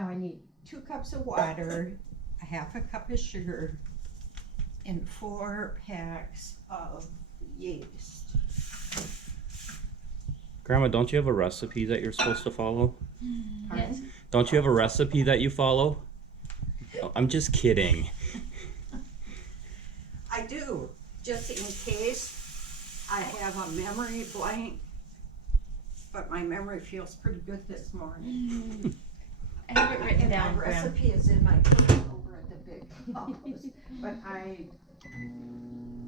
Now I need 2 cups of water, a half a cup of sugar, and 4 packs of yeast. Grandma, don't you have a recipe that you're supposed to follow? Yes. Don't you have a recipe that you follow? Oh, I'm just kidding. I do, just in case I have a memory blank, but my memory feels pretty good this morning. I have it written And down, my Graham. recipe is in my purse over at the big house, but I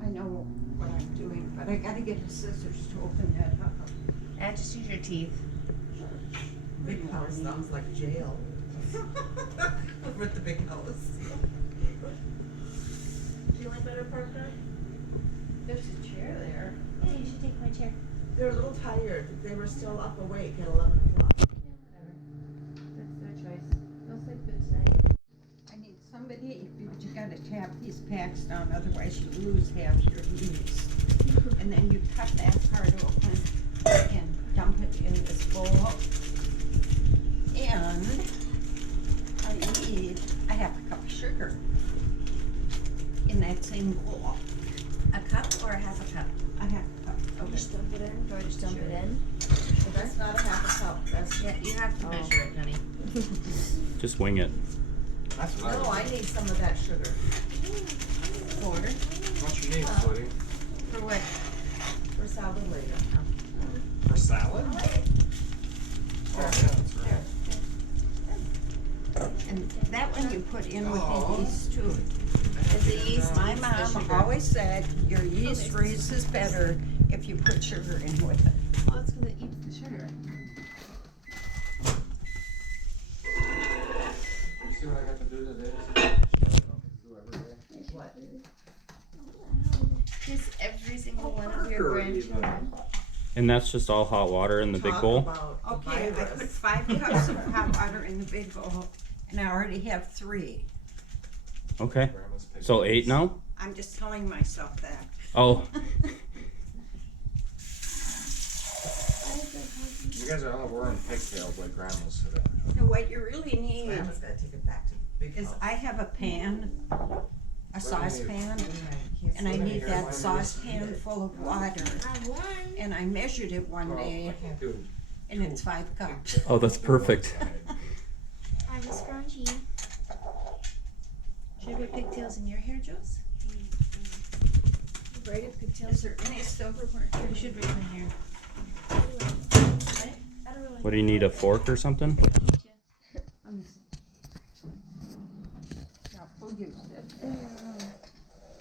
know what I'm doing, but I gotta get the scissors to open that up. Just use your teeth. Big house sounds like jail. Over at the big house. Feeling better, Parker? There's a chair there. Yeah, you should take my chair. They're a little tired. They were still up awake at 11 o'clock. That's their choice. They'll sleep good tonight. I need somebody, but you gotta tap these packs down, otherwise you lose half your yeast. And then you cut that part open and dump it in this bowl. And I need a half a cup of sugar in that same bowl. A cup or a half a cup? A half a cup. Oh, just dump it in? Or just dump it in? That's not a half a cup. That's Yeah, you have to measure it, honey. Just wing it. That's what no. I need some of that sugar. Quarter? What you need, sweetie? For what? For salad later. For salad? Oh, yeah, that's right. And that one you put in with the Aw. yeast too. Is the yeast? My mom always said your yeast raises better if you put sugar in with it. Oh, it's because it eats the sugar. You see what I got to do today? See what I do every day? What? Kiss every single one of your Parker, grandchildren. And that's just all hot water in the big Talk bowl? about the Okay, I virus. put 5 cups of hot water in the big bowl, and I already have 3. Okay. Grandma's picking. So 8 now? I'm just telling myself that. Oh, You guys are all wearing pigtails like grandma's today. And what you really need Grandma's gotta take it back to the big is house. I have a pan, a saucepan, Can't and I see need it. that saucepan full of water. And I measured it one Oh, I day, can't do and it's 5 cups. oh, that's perfect. I have a scrunchie. Should I put pigtails in your hair, Jules? Braided pigtails. Is there any silverware? You should braid my hair. What do you need, a fork or something? Yeah, we'll use it.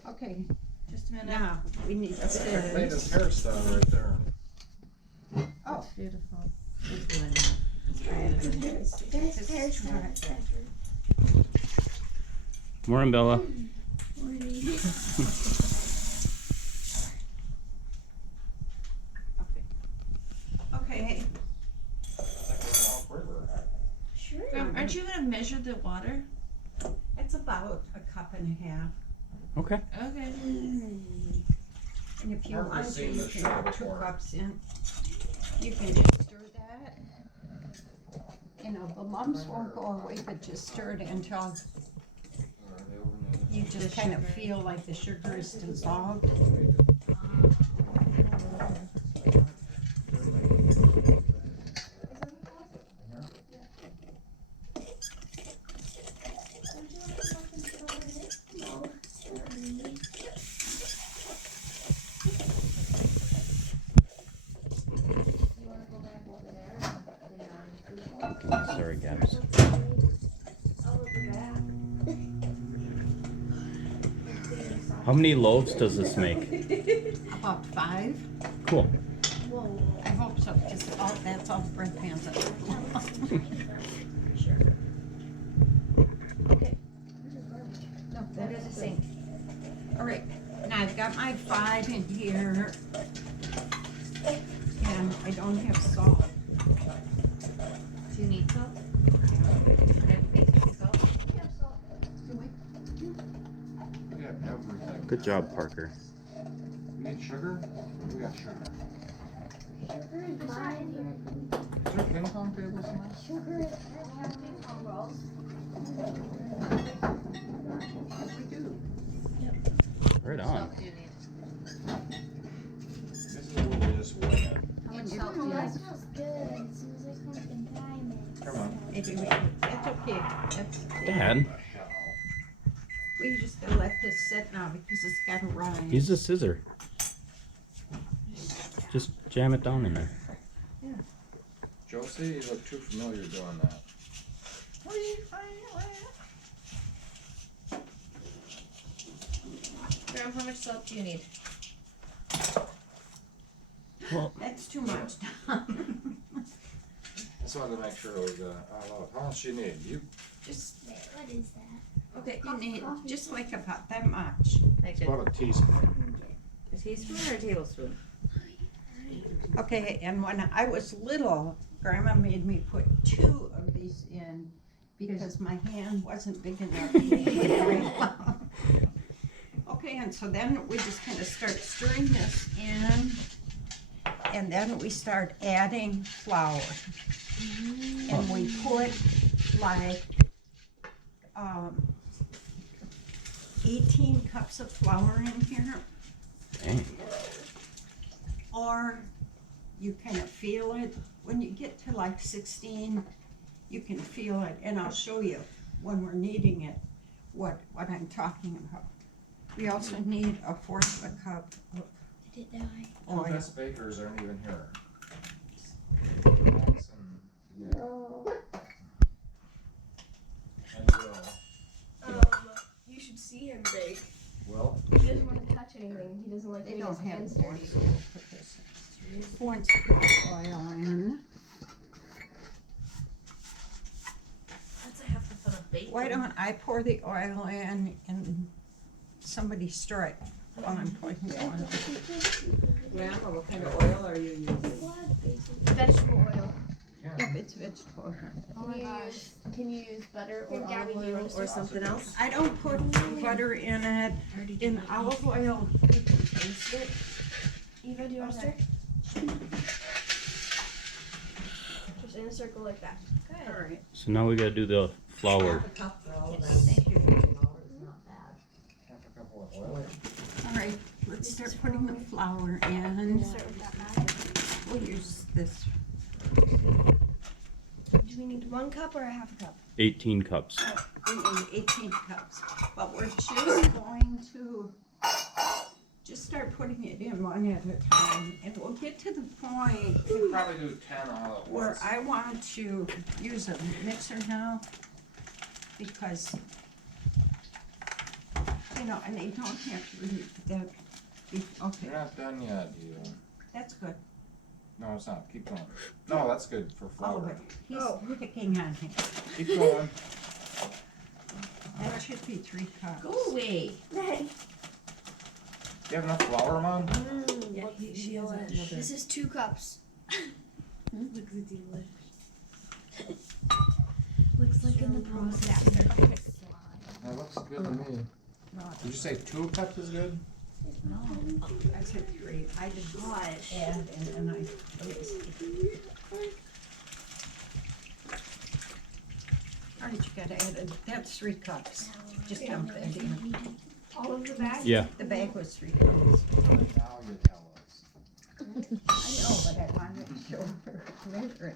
Okay, Just a minute. now we need I think I made his this. hairstyle right there. Oh, Beautiful. this is right. Morning, Bella. Okay, It's like going off river. Aren't you gonna measure the water? it's about a cup and a half. Okay. Okay. And if you Mark want has to, seen you this can show put 2 before. cups in. You can just stir that. You know, the lumps won't go away, but just stir it until Are they over there? you just kind of feel like the sugar is dissolved. Sorry, Gabs. How many loaves does this make? About 5. Cool. I hope so, because that's all the bread pans are. No, that is a sink. All right, now I've got my 5 in here. And I don't have salt. Do you need salt? We got everything. Good job, Parker. You need sugar? We got sugar. Is there ping pong tables in there? Sugar and ping pong balls. We do. Right on. Salt do you need? This is where we just wing it. How much And salt do Oh, you that need? smells good. It smells like pumpkin pie mix. Come on. Maybe it's okay. That's, Dad, What the hell? we just gotta let this sit now because it's gotta rise. use the scissor. Just jam it down in there. Josie, you look too familiar doing that. Graham, how much salt do you need? Well, That's too much. Just wanted to make sure it was, how much you need? You, Just, Wait, what is that? Okay, you need just like about that much. like it's about a teaspoon. a teaspoon or a tablespoon? Okay, and when I was little, Grandma made me put 2 of these in because my hand wasn't big enough to do it very well. Okay, and so then we just kind of start stirring this in, and then we start adding flour. And we put like 18 cups of flour in here, dang. or you kind of feel it. When you get to like 16, you can feel it, and I'll show you when we're kneading it what I'm talking about. We also need 1/4 cup of Did it die? The oil. best bakers aren't even here. Max and, No. and Will. You should see him bake. Will? He doesn't want to touch anything. He doesn't like They getting don't his have hands oil, dirty. so we'll put this in. Who wants to put the oil in? That's a half the fun of baking. Why don't I pour the oil in and somebody stir it while I'm putting it on? Grandma, what kind of oil are you using? Vegetable oil. If it's vegetable oil. Oh my gosh. Can you use butter or Your daddy olive oil used or it. something else? I don't put butter in it. In olive oil, you can taste it. Eva, do you want to Okay. stir? Just in a circle like that. All right. So now we gotta do the flour. Half a cup for all of that. Thank you. Flour is not bad. Half a cup of oil. All right, let's start putting the flour Can in. you start with that bag? We'll use this. Do we need 1 cup or a half a cup? 18 cups. We need 18 cups, but we're just going to just start putting it in one at a time, and we'll get to the point We'll probably do 10 all at where once. I want to use a mixer now, because, you know, and they don't have to really, that, okay, You're not done yet, Eva. that's good, No, it's not. Keep going. No, that's good for all of flour. it. He's picking on him. Keep going. That should be 3 cups. Go away. You have enough flour, Mom? Yeah, she has another. This is 2 cups. Looks delicious. Looks like in the process. That looks good to me. Did you say 2 cups is good? No, I said 3. I did not add, and then I. All right, you gotta add it. That's 3 cups. Just dump that in. All of the bag? Yeah. The bag was 3 cups. Now you tell us. I know, but I wanted to show her measuring.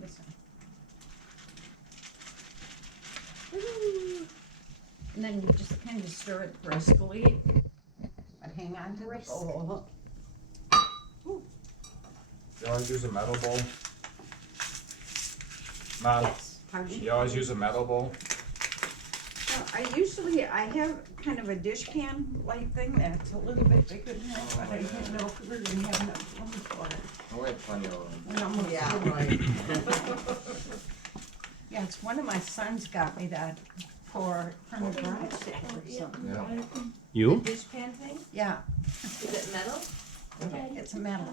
This one. And then you just kind of stir it briskly, but hang on to the bowl. You always use a metal bowl? Mom, Pardon? you always use a metal bowl? Well, I have kind of a dishpan like thing that's a little bit bigger than that, but I didn't know if we were gonna have enough room for it. Oh, we have plenty of room. We're almost Yeah, there. right. Yeah, it's one of my sons got me that for from a garage sale or something. Yeah. You? Dishpan thing? Yeah, Is it metal? it's a metal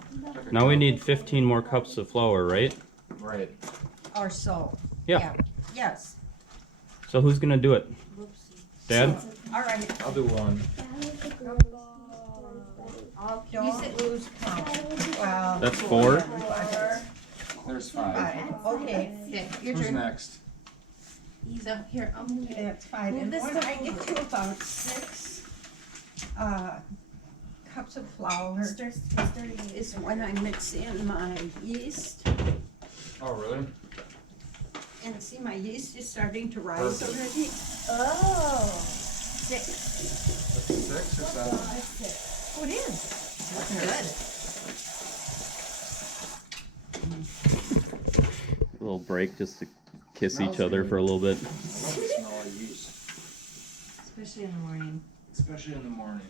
Now we need 15 more cups of flour, right? Right. or so. Yeah. Yes, So who's gonna do it? Dad? all right. I'll do one. Don't lose count. Well, That's 4. There's 5. Okay, your Who's turn. next? He's up here. I'll move it. That's fine. Move And this when stuff I get over. to about 6 cups of flour is when I mix in my yeast. Oh, really? And see, my yeast is starting to rise Perfect. already. Oh. 6. That's 6 or 7? Oh, it is. That's good. A little break just to kiss Smells each other good. for a little bit. I love the smell of yeast, Especially in the morning. especially in the morning.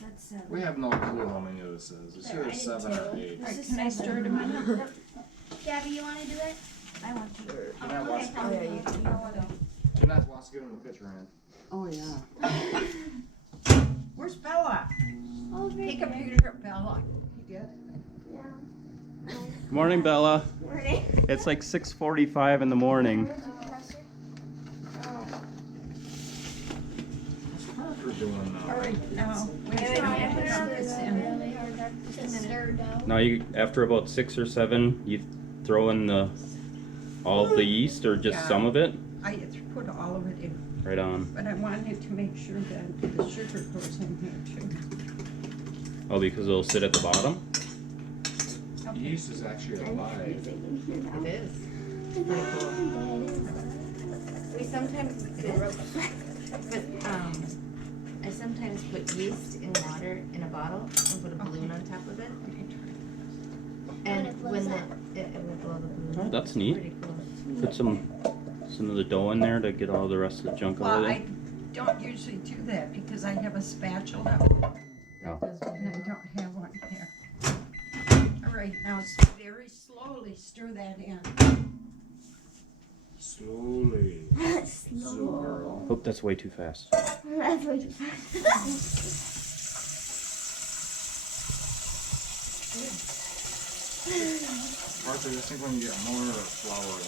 That's 7. We have no clue how many this is. It's either 7 or 8. All right, can I stir it a minute? Gabby, you want to do it? I want to. Jeanette wants, Oh, yeah, you can. Jeanette wants to give him the picture in. Oh, yeah. Where's Bella? Oh, Take a picture of Bella. You did? Morning, Bella. Morning. It's like 6:45 in the morning. What's Parker doing now? All right, now, wait, Really I have to hard put this in. to stir dough. Now you, after about 6 or 7, you throw in all of the yeast or just Yeah. some of it. I had to put all of it in, Right on. but I wanted to make sure that the sugar goes in here too. Oh, because it'll sit at the bottom. Yeast is actually alive. It is. Pretty cool. We sometimes I sometimes put yeast in water in a bottle and put a balloon on top of it. And it blows when up. it will blow the balloon. Oh, that's neat. Pretty cool. Put some of the dough in there to get all the rest of the junk out Well, of there. I don't usually do that because I have a spatula Oh. That does and I really well. don't have one here. All right, now very slowly stir that in. Slowly. Zoo girl. Oh, that's way too fast. That's way too fast. Parker, just think when you get more flour in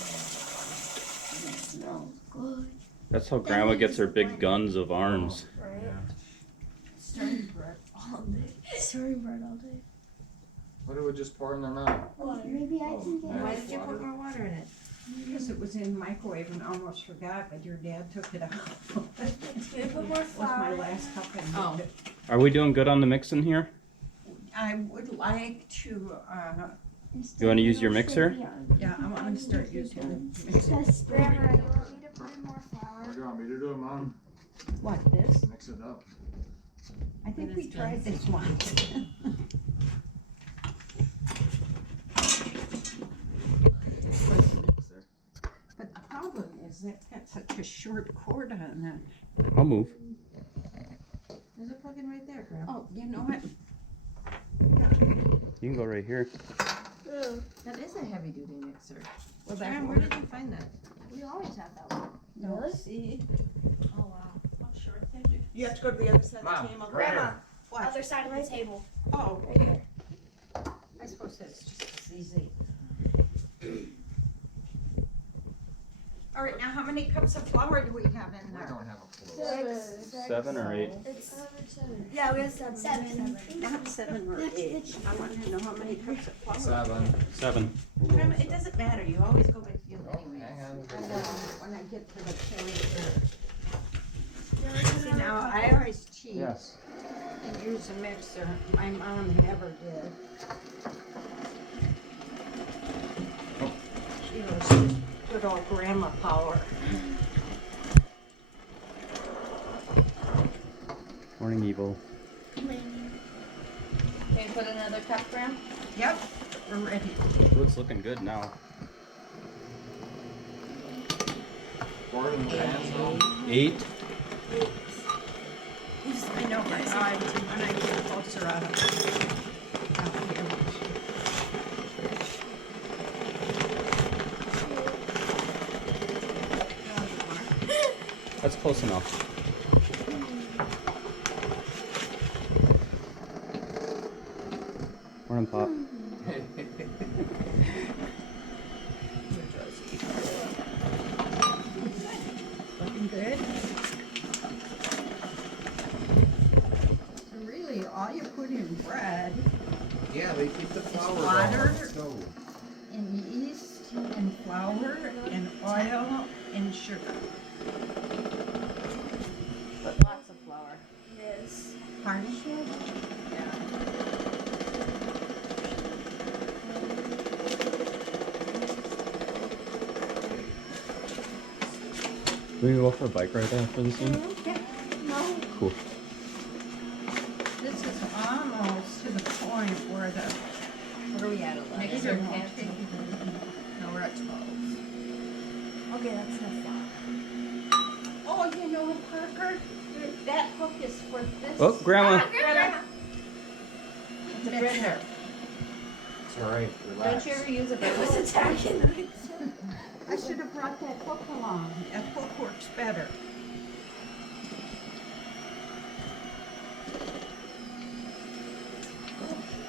Smells good. That's how Grandma gets her big guns of arms. it. Yeah. Stirring bread. All day. Stirring bread all day. What do we just pour in there now? Maybe I can get Why it. did you put more water in it? Because it was in the microwave and I almost forgot, but your dad took it out. Can I put more It was my flour? last cup and Oh. did it. Are we doing good on the mixing here? I would like to, You wanna use your mixer? yeah, I want to start using it. Yes, Grandma, you want me to put in more What flour? do you want me to do, Mom? What, this? Mix it up. I think It we is tried good. this one. But the problem is that got such a short cord on it. I'll move. There's a plug-in right there, Grandma. Oh, you know what? You can go right here. That is a heavy-duty mixer. Well, that Grandma, where one. did you find that? We always have that one. No, Really? see? Oh, wow. How short that is. You have to go to the other side Mom, of the table. right Grandma. here. What? Other side of the table. Oh, Right here. I suppose that's just as easy. All right, now how many cups of flour do we have in We there? don't have a clue. 7 or 8. It's yeah, we have seven. Not 7 or 8. I want to know how many cups of flour. 7. 7. Grandma, it doesn't matter. You always go by feel Oh, anyway. hang on. I know, when I get to the point. See, now, I always cheat Yes. and use a mixer. My mom never did. She was good old grandma power. Morning, Evil. Can you put another cup, Grandma? Yep, we're ready. Oh, it's looking good now. Pour it in the pans now. 8. I know, but when I get closer out of it. That's close enough. Morning, Pop. Looking good. And really, all you put in the It's flour water. going. Let's go. and yeast and flour and oil and sugar. But lots of flour. Yes. Pardon? Can we go for a bike ride after this one? No. Cool. This is almost to the point where the What are we at, 11? mixer won't take you. No, we're at 12. Okay, that's enough flour. Oh, you know what, Parker? That hook is for this. Oh, Grandma. It's a breader. It's alright, relax. Don't you ever use a breader? What's attacking the mixer? I should have brought that hook along. That hook works better.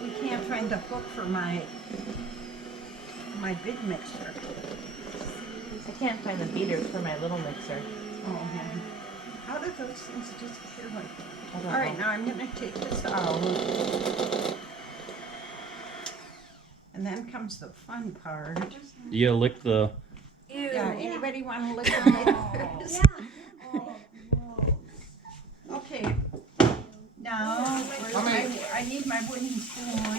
We can't find a hook for my big mixer. I can't find the beaters for my little mixer. Oh, man. How do those things disappear like that? I don't All right, know. now I'm gonna take this out. And then comes the fun part. You lick the. Ew. Yeah, anybody wanna look at this? Oh, gross. Okay. Now, How many- I need my wooden spoon. How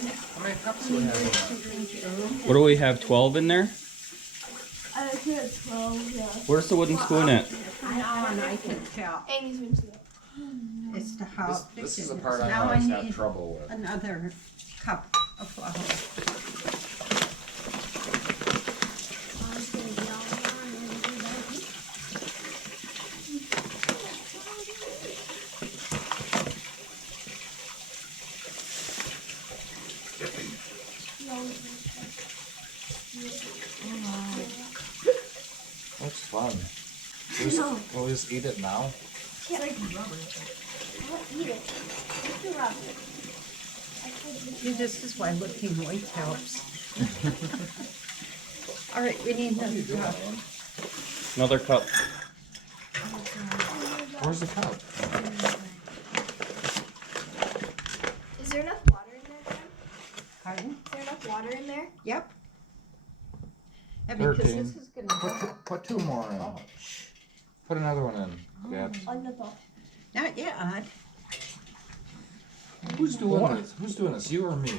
many cups do we have? Thank you. What do we have? 12 in there? I think it's 12, yeah. Where's the wooden spoon at? Now and I can tell. Amy's been to It's to how thick This is it the part I Now always I have need trouble with. another cup of flour. Looks fun. We'll just eat it now. It's like rubber. I'll eat it. It's the rubber. See, this is why lifting weights helps. All right, we need another cup. Another cup. Where's the cup? Is there enough water in there, Jen? Pardon? Is there enough water in there? Yep. Yeah, because 13. this is gonna Put two more in. Put another one in, Dad. On the bowl. not yet. Who's doing this? Who's doing this? You or me?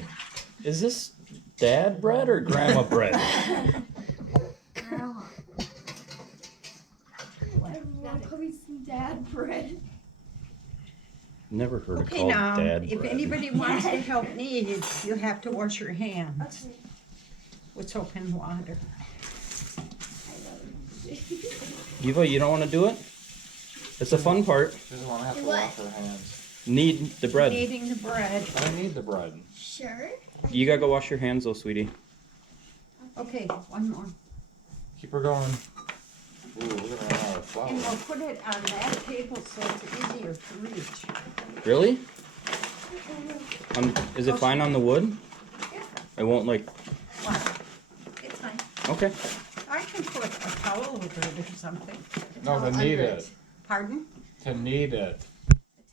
Is this dad bread or grandma bread? Now put some dad bread. Never heard it Okay, called now, dad if bread. anybody wants to help Knead, you have to wash your hands with soap and water. Eva, you don't want to do it? It's the fun part. She doesn't want to have to What? wash her hands. Knead the bread. Kneading the bread. I need the bread. Sure. You gotta go wash your hands though, sweetie. Okay, one more. Keep her going. Ooh, we're gonna run out of flour. And we'll put it on that table so it's easier to reach. Really? Is it fine on the wood? It won't like. Wow. It's fine. Okay. I can put a towel over it or something. No, to Under knead it. Pardon? To knead it.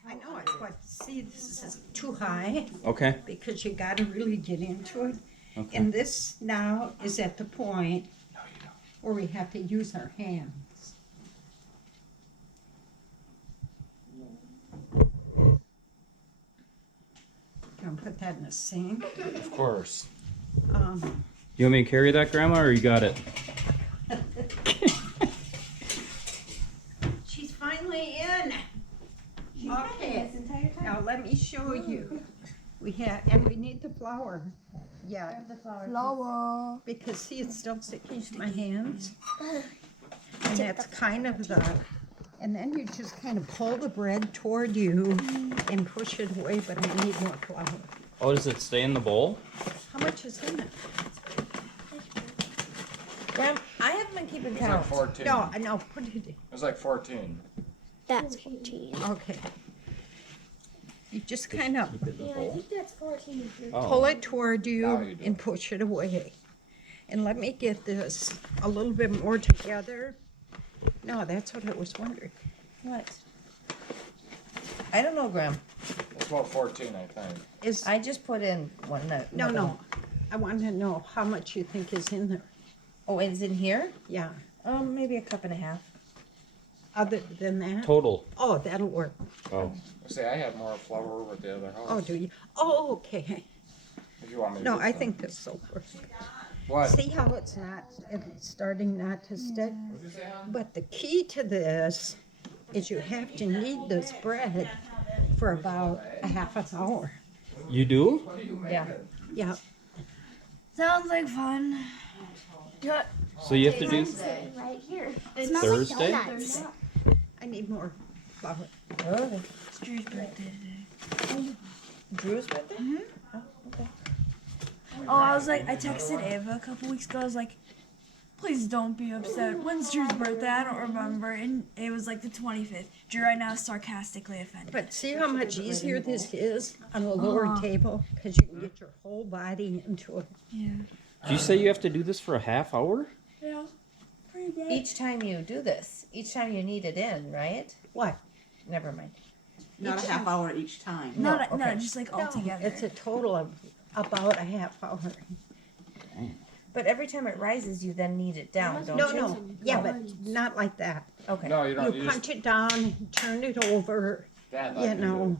I know it, but see, this is too high Okay. because you gotta really get into it. Okay. And this now is at the point where we have to use our hands. Gonna put that in the sink. Of course. You want me to carry that, Grandma, or you got it? She's finally in. Okay, now let me show you. We have, and we need the flour. Yeah, Flour. because see, it still sticking to my hands. And that's kind of the, and then you just kind of pull the bread toward you and push it away, but I need more flour. Oh, does it stay in the bowl? How much is in it? Graham, I haven't been keeping It's like count. 14. No, put it in. It's like 14. That's 14. Okay. You just kind of Keep it in the Yeah, I bowl. think that's 14. Oh. pull it toward Now you you do. and push it away. And let me get this a little bit more together. No, that's what I was wondering. What? I don't know, Graham. It's about 14, I think. Is, I just put in one note. no, I want to know how much you think is in there. Oh, it's in here? Yeah. Maybe a cup and a half. Other than that? Total. Oh, that'll work. Oh. Say, I have more flour over at the other house. Oh, do you? Oh, okay. If you want me to No, get I some. think this will work. What? See how it's starting not to stick? What'd you say, hon? But the key to this is you have to knead this bread for about a half an hour. You do? What are you Yeah. making? Yeah. Sounds like fun. Yeah. So you have to do Right here. It smells Thursday? like donuts. I need more flour. Oh, It's Drew's birthday today. Drew's birthday? Oh, okay. Oh, I was like, I texted Ava a couple weeks ago. I was like, please don't be upset. When's Drew's birthday? I don't remember. And it was like the 25th. Drew right now is sarcastically offended. But see how much easier this is on a lower table? Because you can get your whole body into it. Yeah. Do you say you have to do this for a half hour? Yeah. Pretty good. Each time you do this, each time you knead it in, right? What? Never mind. Not a half hour each time. No, No, okay. just like all No, together. it's a total of about a half hour. But every time it rises, you then knead it down, don't No, you? no, yeah, but not like that. Okay. No, you don't. You You just punch it down, turn it over, that you like you know.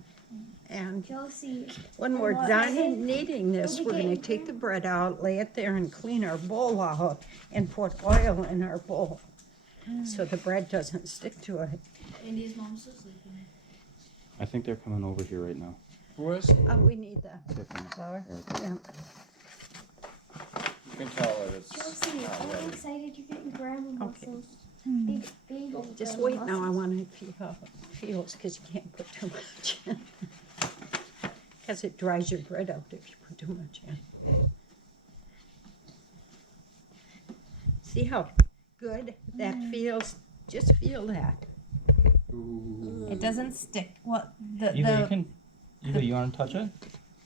And Josie. when we're Well, done kneading this, We'll we're be gonna getting- take the bread out, lay it there and clean our bowl out and put oil in our bowl. So the bread doesn't stick to it. Andy's mom's still sleeping. I think they're coming over here right now. do. Who is? Oh, we need that, Flour? yeah. You can tell that it's Josie, not I'm ready. excited you're getting grandma Okay. muscles. Big, big old Just grandma wait now, I muscles. wanna see how it feels, cause you can't put too much in. Cause it dries your bread out if you put too much in. See how good that feels? Just feel that. Ooh. It doesn't stick. What? The, Eva, you want to touch it?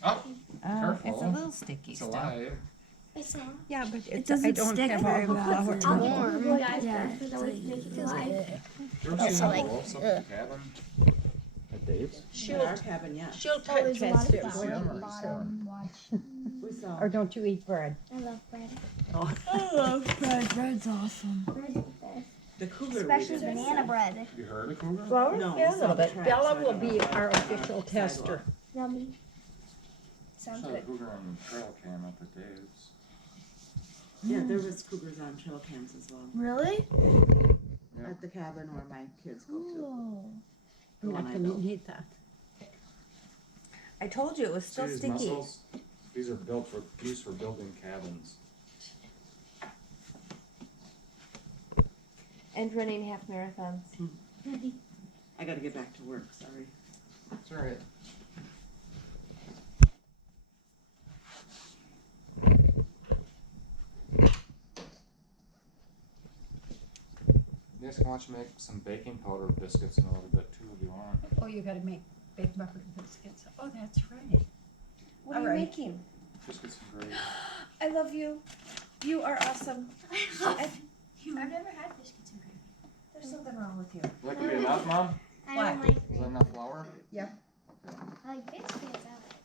Oh, it's a careful. little sticky it's still. alive. I saw. Yeah, but It I doesn't don't stick have all very the well. flour. It's in it. warm. Yeah. Because I always make it alive. There's So, like, wolves up at the cabin. At Dave's? She'll, Our cabin, yeah. she'll Oh, there's a lot test of it flour for at the you. bottom. Watch. We saw. Or don't you eat bread? I love bread. I love bread. Bread's awesome. Bread is the best. The cougar. Especially we did banana bread. Have you heard of cougar? Flour? No, Yeah, a we little saw the bit. tracks, Bella so I will don't be know. our official tester. Yummy. I Sounds saw a good. cougar on the trail cam up at Dave's. Yeah, there was cougars on trail cams as well. Really? Yeah. At the cabin where my kids go to. Cool. The I'm one not I gonna built. need that. I told you it was still See these sticky. muscles? These are used for building cabins. And running half marathons. I gotta get back to work, sorry. That's alright. You guys can watch me make some baking powder biscuits in a little bit too if you want. Oh, you gotta make big butter biscuits. Oh, that's right. What are All you right. making? Biscuits are great. I love you. You are awesome. I've never had biscuits and gravy. There's something wrong with you. Will that be enough, Mom? I What? don't like Is that gravy. enough flour? I like biscuits. I like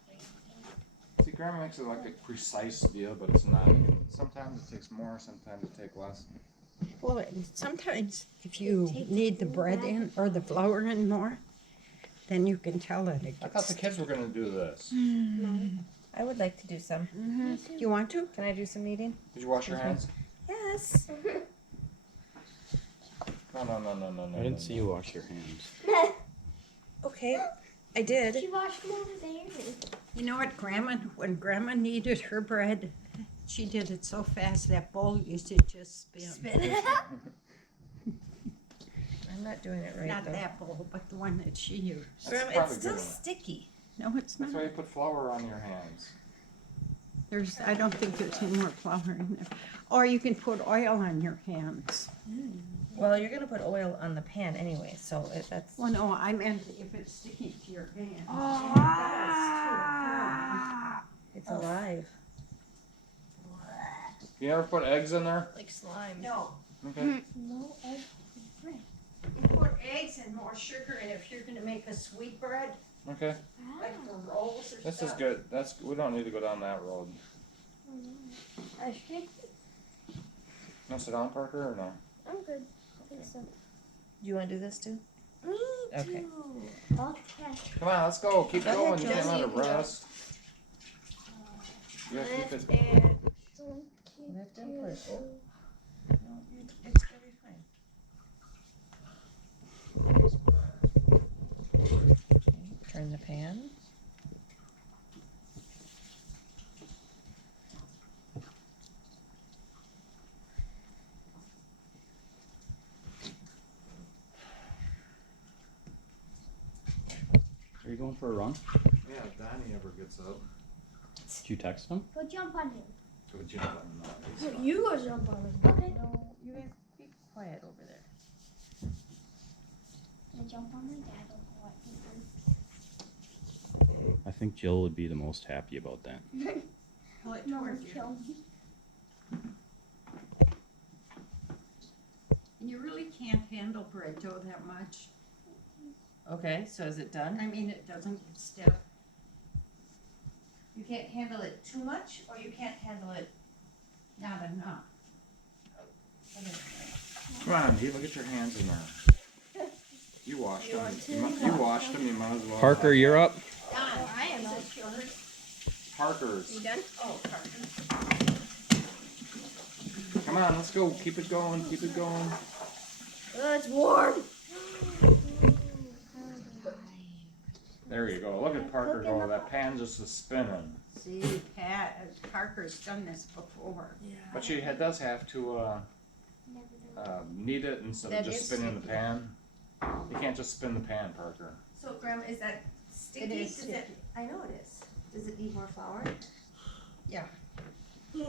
gravy. See, Grandma makes it like a precise deal, but it's not. Sometimes it takes more, sometimes it takes less. Well, sometimes if you need the bread in or the flour in more, then you can tell that it I thought the gets. kids were gonna do this. I would like to do some. You want to? Can I do some kneading? Did you wash your hands? Yes. No. I didn't see you wash your hands. Okay, I did. She washed them over there. You know what, when Grandma kneaded her bread, she did it so fast that bowl used to just spin. I'm not doing it right Not though. that bowl, but the one that she used. That's It's probably still good. sticky. No, it's That's not. why you put flour on your hands. I don't think there's any more flour in there. Or you can put oil on your hands. Well, you're gonna put oil on the pan anyway, so that's. Well, no, I meant if it's sticking to your hand. It's alive. You ever put eggs in there? Like slime. No, Okay. No egg. you put eggs and more sugar in if you're gonna make a sweet bread, Okay. like for rolls or This is stuff. good. We don't need to go down that road. Ice cream? Want to sit down, Parker, or no? I'm good. I think so. Do you want to do this too? Me Okay. too. Okay. Come on, let's go. Keep Go going. ahead, You can't Josie, let you it can go. rest. You gotta keep Lift it. and don't keep Lift and push. too- It's gonna be fine. Okay, turn the pan. Are you going for a run? Yeah, if Donnie ever gets up, Did you text him? Go jump on him. go jump on him now. He's fine. You go jump on him. Okay. No, you guys be quiet over there. Can I jump on my dad? I don't know what he I think Jill would be the most happy about that. Pull it Mama toward you. kill me. And you really can't handle bread dough that much. Okay, so is it done? I mean, it doesn't get stiff. You can't handle it too much, or you can't handle it. Not enough. Come on, Eva, get your hands in there. You washed You them. want to? You washed them. You might as well. Parker, you're up. Don, I am is up. this yours? Parker's. You done? Oh, Carter. Come on, let's go. Keep it going. Keep it going. Oh, it's warm. There you go. Look at Parker go. That pan just is spinning. See, Parker's done this before. But she does have to knead it instead That of just is spinning the sticky. pan. You can't just spin the pan, Parker. So, Grandma, is that sticky? It is Does sticky. I know it is. Does it need more flour? Yeah. Do you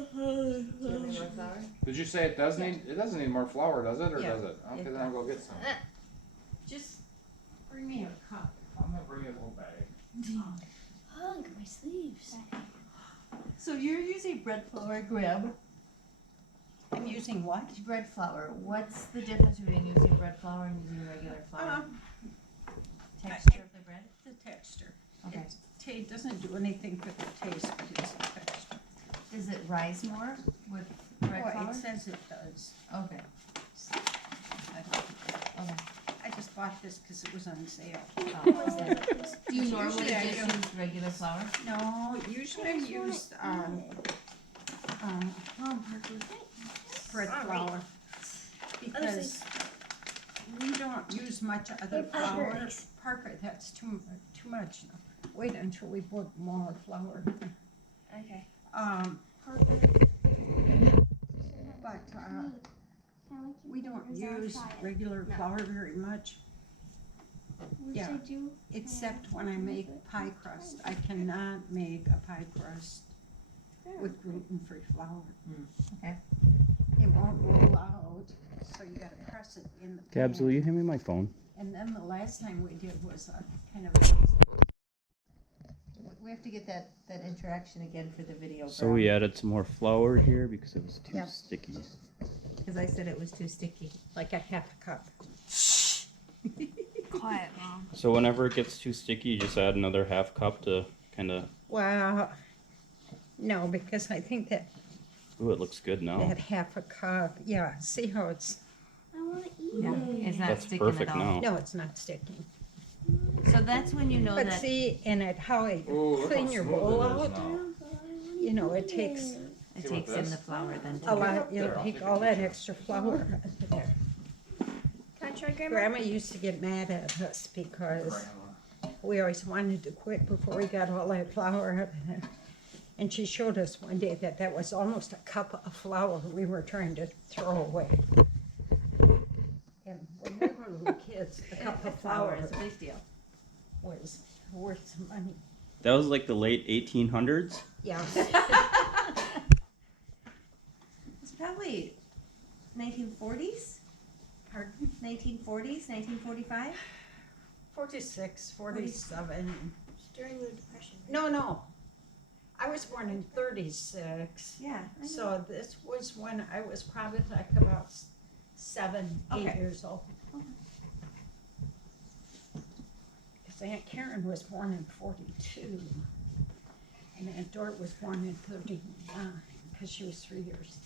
need more flour? Did you say it does need? It doesn't need more flour, does it, or Yeah, does it? Okay, then I'll go get some. Just bring me a cup. I'm gonna bring you a little bag. Oh, look at my sleeves. So you're using bread flour, Graham? I'm using what? Bread flour. What's the difference between using bread flour and using regular flour? Texture of the bread? The texture. Okay. It doesn't do anything for the taste, but it's the texture. Does it rise more with bread Well, flour? it says it does. Okay. I don't- Okay. I just bought this because it was on sale. Do you normally Usually I just don't. use regular flour? No, usually I use bread flour because we don't use much other Hey, Parker. flour. Parker, that's too much. Wait until we put more flour. Okay. But we don't use regular No. flour very much, yeah. except when I make pie crust. I cannot make a pie crust with gluten-free flour. Okay. It won't roll out, so you gotta press it in the pan. Gabs, will you hand me my phone? And then the last time we did was a kind of We have to get that interaction again for the video. So we added some more flour here because it was too Yeah. sticky. Because I said it was too sticky. like a half a cup. Quiet, Mom. So whenever it gets too sticky, you just add another half cup to kind of. Well, no, because I think that Ooh, it looks good now. that half a cup, yeah, see how it's, I want to eat Yeah, it. it's not That's sticking perfect at all. now. no, it's not sticking. So that's when you know But that see, in it, how I Ooh, look clean how your smooth bowl it is out, now. you know, it takes it See what takes in this? the flour then too. a lot, There, it'll I'll take take a all that picture. extra flour out of there. Can I try, Grandma? Grandma used to get mad at us because we always wanted to quit before we got all that flour out of there. And she showed us one day that that was almost a cup of flour we were trying to throw away. And when we were little kids, a cup of flour is a big deal. was worth some money. That was like the late 1800s. Yeah. It's probably 1940s, Pardon? 1940s, 1945. 46, 47. During the Depression. No. I was born in 36. Yeah. So this was when I was probably like about 7, 8 Okay. years old. Because Aunt Karen was born in 42. And Aunt Dort was born in 39. because she was 3 years.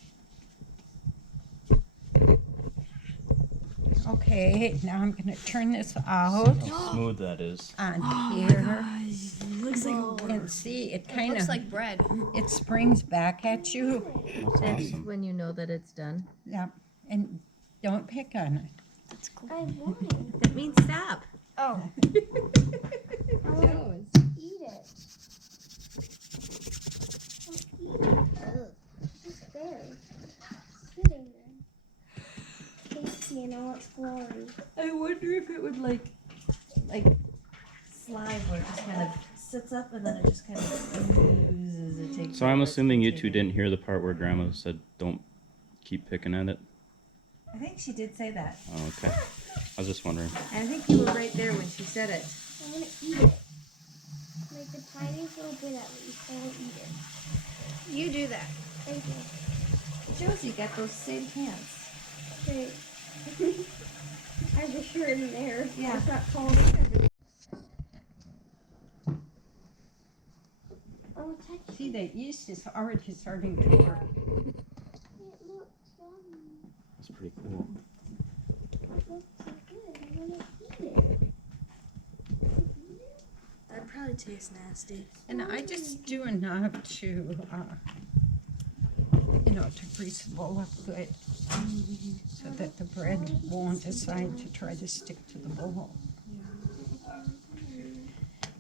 Okay, now I'm gonna turn this out How smooth that is. on Oh my here. gosh, it looks like And see, it it kind looks of, like bread. it springs back at you. That's That's awesome. when you know that it's done. Yep, and don't pick on it. That's cool. I want it. That means stop. Oh, I want to eat it. I'll eat it. Ugh. It's there. Sitting there. Tasty in all its glory. I wonder if it would like slide where it just kind of sits up and then it just kind of oozes. It takes. So I'm over its assuming you two container. didn't hear the part where Grandma said, "Don't keep picking at it." I think she did say that. Oh, okay. I was just wondering. And I think you were right there when she said it. I want to eat it. Like the tiniest little bit at least. I will eat it. you do that. Thank you. Josie got those same hands. Great. I have a shirt in there. Yeah. It's not cold. Oh, touch See, the yeast is already starting to work. it. Looks yummy. That's pretty cool. It looks so good. I want to eat it. That'd probably taste nasty. And I just do enough to, to grease the bowl up good so that the bread won't decide to try to stick to the bowl.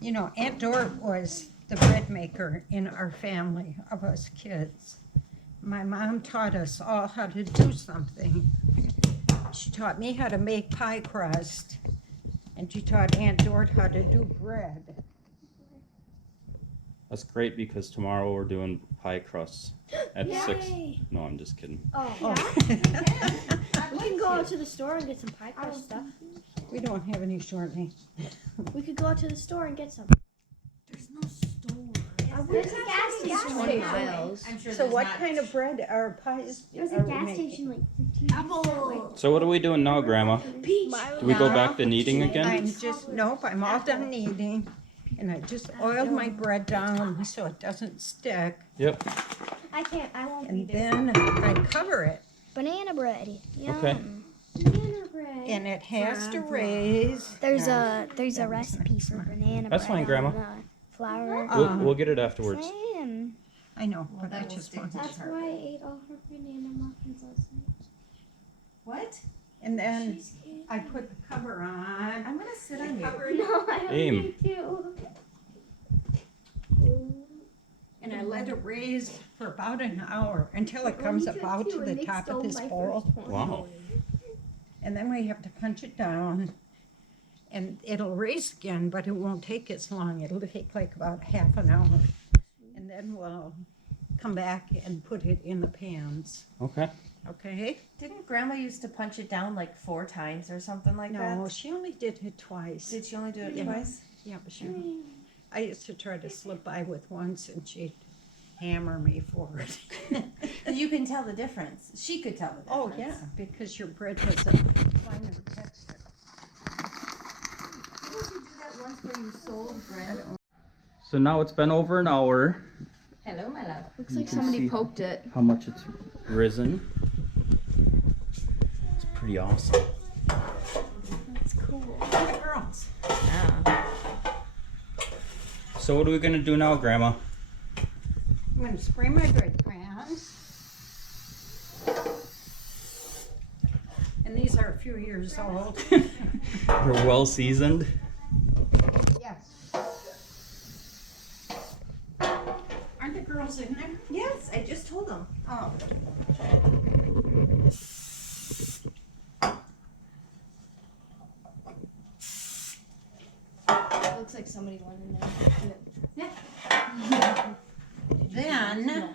You know, Aunt Dort was the bread maker in our family of us kids. My mom taught us all how to do something. She taught me how to make pie crust, and she taught Aunt Dort how to do bread. That's great because tomorrow we're doing pie crusts at 6. Yay. No, I'm just kidding. Oh, We can go out to the store and get some pie crust stuff. We don't have any shortening. we could go out to the store and get some. There's no store. There's a gas station. 20 miles. I'm sure So there's what not- kind of bread or pies There's are a we gas making? station like 15 Apple. So what are we doing now, Grandma? Peach. Do we go Now, back to kneading again? I'm just, nope, I'm all done kneading. And I just oiled my bread down so it doesn't stick. Yep. I won't And eat it. then I cover it. Banana bread. Yum. Okay. Banana bread. And it has to raise. There's Yeah. a That was recipe nice. for banana That's bread. fine, Grandma. on, flour. We'll get it afterwards. Sam. I know, Well, but I that will just stick want to to. That's why I ate all her banana muffins last night. What? And then Cheesecake. I put the cover on. I'm gonna sit on you. Cover it, No, I Aim. don't need to. and I let it raise for about an hour until it Well, comes me too, about too, to and the Nick top stole of this my bowl. first one. Wow. And then we have to punch it down. And it'll raise again, but it won't take as long. It'll take like about half an hour. And then we'll come back and put it in the pans. Okay. Okay? Didn't Grandma used to punch it down like 4 times or something like that? No, she only did it twice. Did she only do it Yeah. twice? Yeah, but I used to try to slip by with once and she'd hammer me for it. You can tell the difference. She could tell the difference. Oh, yeah, because your bread was a finer texture. Didn't you do that once where you sold bread? So now it's been over an hour. Hello, my love. Looks You like can somebody see poked it. How much it's risen. It's pretty awesome. That's cool. The girls. Yeah. So what are we gonna do now, Grandma? I'm going to spray my bread pans. And these are a few years old. They're well seasoned. Yes. Aren't the girls in there? Yes, I just told them. Oh. Looks like somebody went in there. Then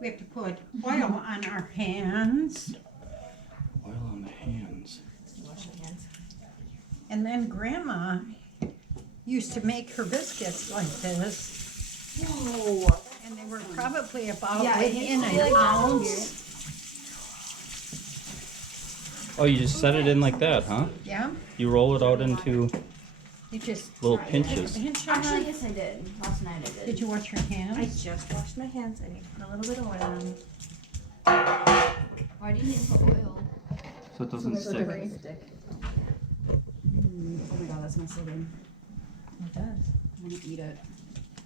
we have to put oil on our hands. Oil on the hands. Wash your hands. And then Grandma used to make her biscuits like this. Whoa. And they were probably about Yeah, it within used to an be like ounce. Oh, you just set it in like that, huh? Yeah. You roll it out into. You just Little Try it. pinches. pinch on Actually, it. yes, I did. Last night I did. Did you wash your I hands? just washed my hands. I need to put a little bit of oil on. Why do you need to put oil? So it doesn't stick. Stick. Oh my god, that's messy good. It does. I wanna eat it.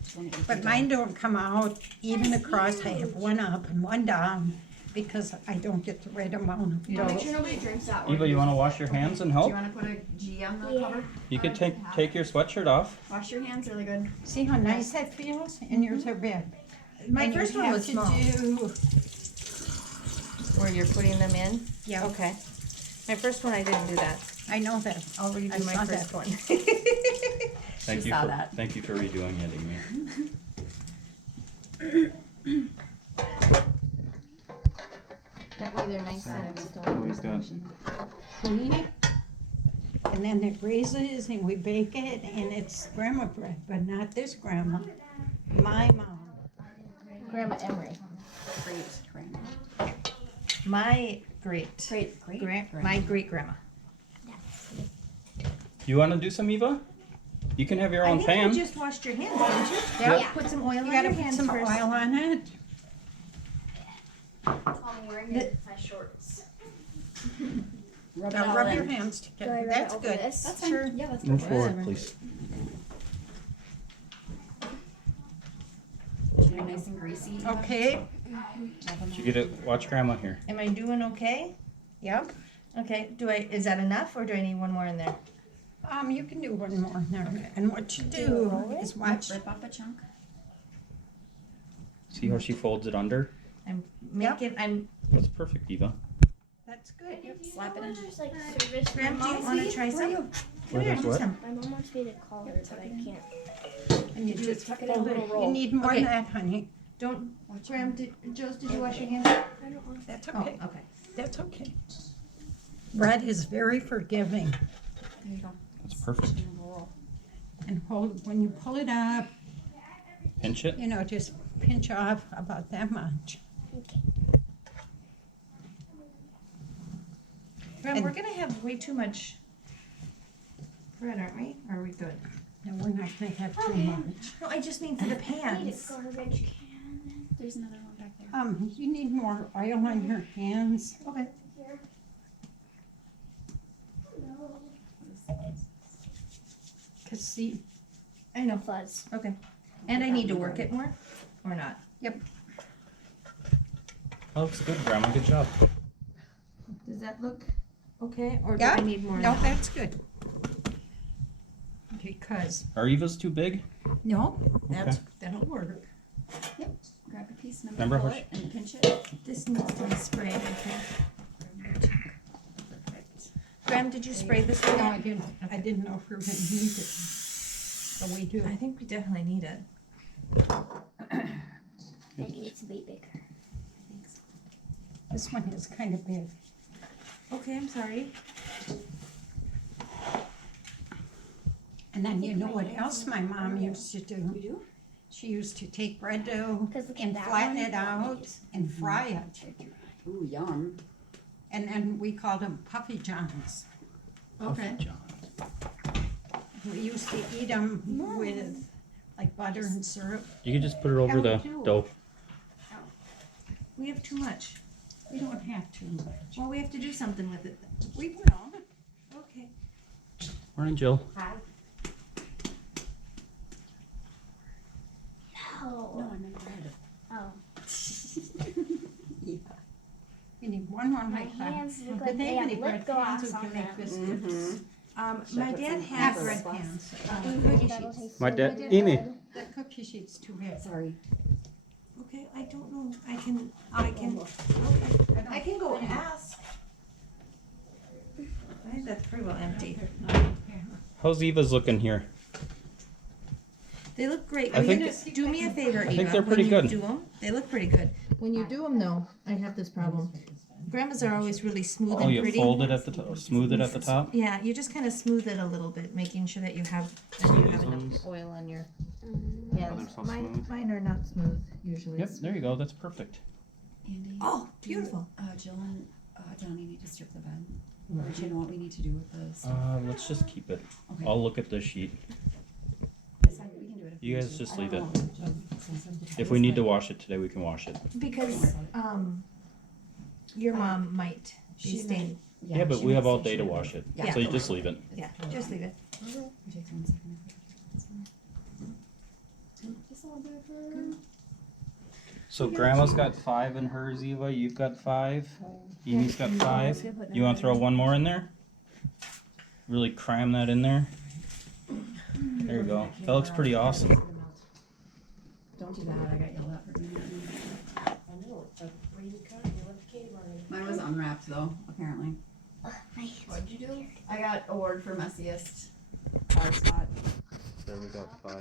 Just wanna eat But it. mine don't come out even across. I have one up and one down because I don't get the right amount of Make dough. sure nobody drinks that Eva, you want to wash your hands and Do help? you want to put a G on the Yeah. cover? You could take your sweatshirt off. Wash your hands really good. See how nice that feels? And yours are big. My And you first one have was to small. do- Where you're putting them in? Yeah, Okay. My first one, I didn't do that. I know that. I'll redo I my saw first that. one. Thank She you saw for that. thank you for redoing it, Amy. That way they're nice and We've got See? And then it raises and we bake it and it's grandma bread, but not this grandma. My mom. Grandma Emery. Great grandma. My great. My great grandma. You want to do some, Eva? You can have your I own think pan. you just washed your hands, didn't you? Yeah. Put some oil on You your gotta put hands some first. oil on it. I'm wearing my shorts. Rub it Now all rub your in. hands Do I together. rub That's it over good. this? That's fine. Sure. Yeah, that's Move good. forward, please. You're nice and greasy. Okay, Did you get it? Watch grandma here. Am I doing okay? yep. Okay. Is that enough or do I need one more in there? You can do one more now. And what you do is watch. Rip off a chunk. See how she folds it under? I'm making. That's perfect, Eva. That's good. Slap it in. There's like service. Graham, do you want to try some? Where Come here, there's do what? some. My mom wants me to call her, but I can't. And you just tuck it in a fold little it. roll. You need more Okay. than that, honey. Don't. Graham, did you wash your hands? I don't want. That's Oh, okay. okay. That's okay. Bread is very forgiving. There you go. That's perfect. And roll. And hold, when you pull it up, Pinch it. you know, just pinch off about that much. Graham, And- we're gonna have way too much bread, aren't we? Or are we good? And we're not gonna have too Okay. much. No, I just mean for the I need a pans. garbage can. There's another one back there. You need more oil on your hands. Okay. Here. No. Cause see, I know. Fuzz. Okay. And I need to work it more, or not? That looks good, grandma. Good job. Does that look okay, or do Yeah. I need more? no, now? that's good. Because, Are Eva's too big? no, that'll work. Grab a piece, Remember pull how it and pinch it. This needs to be sprayed, I think. Graham, did you spray this one? No, I didn't know if we were gonna need it. But we do. I think we definitely need it. It needs to be bigger. This one is kind of big. Okay, I'm sorry. And then you know what else my mom used to do? You do? She used to take bread dough 'Cause look at and that flatten one. it out and fry it. Ooh, yum. And then we called them Puffy Johns. Okay. We used to eat them with like butter and syrup. You can just put it over the dough. We have too much. We don't have too much. Well, we have to do something with it. We will. Okay. Morning, Jill. No. No, I meant bread. Oh. Yeah. You need one more My like that. hands look But like they they have have any bread lip pans gloss we on can make them. biscuits. My put dad some Not has pepper? bread pans. That'll Cookie sheets. taste My so dad- good. Amy. The cookie sheet's too big. Sorry. Okay, I don't know. I can go ask. I think that's pretty well empty. How's Eva's looking here? They look great. I Will think- you do me a favor, Eva. think they're pretty when good. You do them. They look pretty good. When you do them, though, I have this problem. Grandmas are always really smooth Oh, and you pretty. fold it at the top, smooth it at the top. Yeah, you just kind of smooth it a little bit, making sure that you have enough oil on your Oh, they're so smooth. Mine are not smooth usually. Yep, there you go. That's perfect. Andy. Oh, beautiful. Jill and Johnny need to strip the bed. But you know what we need to do with this? Let's just keep it. Okay. I'll look at the sheet. We can do it. if You we guys need just to. I leave don't know. If we need to wash it today, we can wash it. Because, your mom might be She's staying. Yeah, but she we have might all say day she to would. wash it. Yeah. So you just leave it. Yeah, just leave it. Take 1 second. Just a little bit for. So grandma's got 5 in hers, Eva. You've got 5. Amy's got 5. You want to throw one more in there? Really cram that in there. There you go. That looks pretty awesome. Don't do that. I got yelled at for doing that. Mine was unwrapped though, apparently. What'd you do? I got award for messiest bar spot. There we got 5.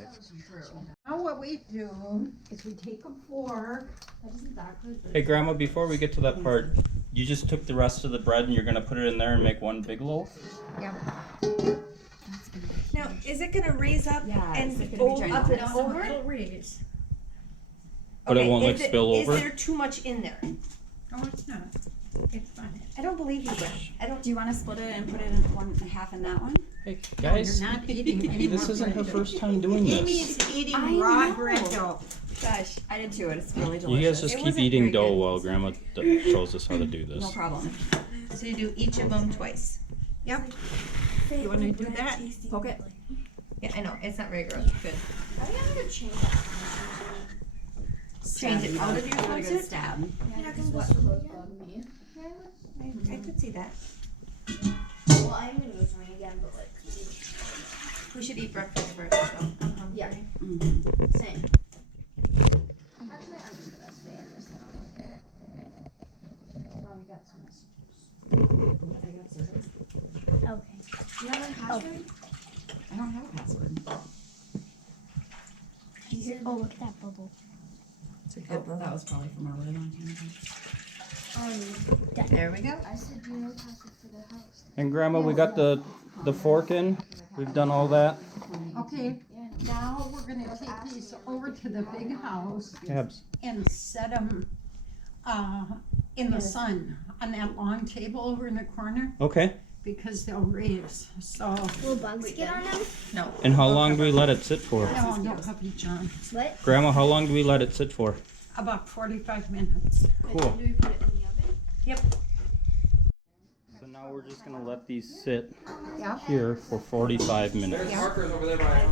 Now what we do is we take a fork. That isn't that good. Hey, Grandma, before we get to that part, you just took the rest of the bread and you're going to put it in there and make one big loaf? Now, is it gonna raise up Yeah, and is it gonna be fold giant? up and I don't over? It'll raise. But it Okay, won't, like, is it- spill over? Is there too much in there? No, it's not. It's fine. I don't believe you, Brett. I don't. Do you want to split it and put it in one half in that one? Hey, No, guys, you're not eating any this more isn't her bread. first time doing this. Amy's eating I raw know. bread dough. Gosh, I did too. It's really You delicious. guys just It keep wasn't eating very dough good. while Grandma shows us how to do No this. problem. so you do each of them twice. Yep. You wanna do that? Poke it. Yeah, I know, it's not very gross. Good. I think I'm gonna change that. Change it out of your Not a good toaster? stab. Yeah, because what would bug me? I could see that. Well, I'm gonna go swimming again, but like. We should eat breakfast first, so I'm hungry. Yeah. Mhm. Same. Actually, I'm just gonna stay in this one. Oh, we got some messages. I got service. Okay. You have a password? I don't have a password. Oh, look at that bubble. It's a That was probably from a really long time ago. There we go. I said, do you know password for the house? And Grandma, we got the fork in. We've done all that. Okay, now we're gonna take these over to the big house Cabs. and set them, in the sun on that long table over in the corner Okay. because they'll raise, so. Will bugs get on them? No. And how long do we let it sit for? No, Puppy John, What? Grandma, how long do we let it sit for? about 45 minutes. Cool. Do we put it in the oven? Yep. So now we're just going to let these sit Yeah. here for 45 minutes. Markers over there by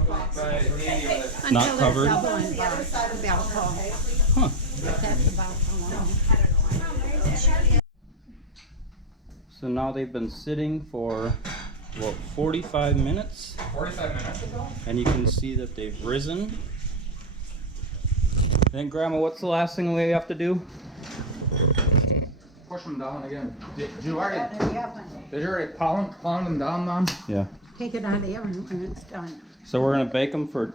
Knead. Not covered? Until it's double and about Huh. that's about how long. So now they've been sitting for, what, 45 minutes? 45 minutes. And you can see that they've risen. Then Grandma, what's the last thing we have to do? Push them down again. Did you already, Out of the oven. did you already pound them down, Mom? Yeah. Take it out of the oven when it's done. So we're gonna bake them for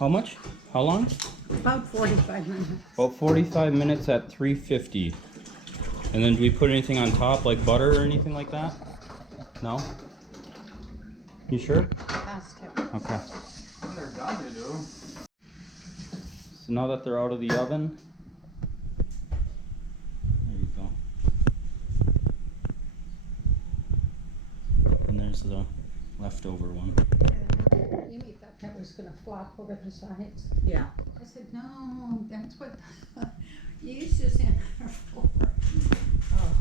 how much? How long? About 45 minutes. About 45 minutes at 350. And then do we put anything on top, like butter or anything like that? No? You sure? Has to. Okay. When they're done, you do. So now that they're out of the oven, there you go. And there's the leftover one. Amy thought that was gonna flop over the sides. Yeah. I said, no, that's what yeast is in there for. Oh.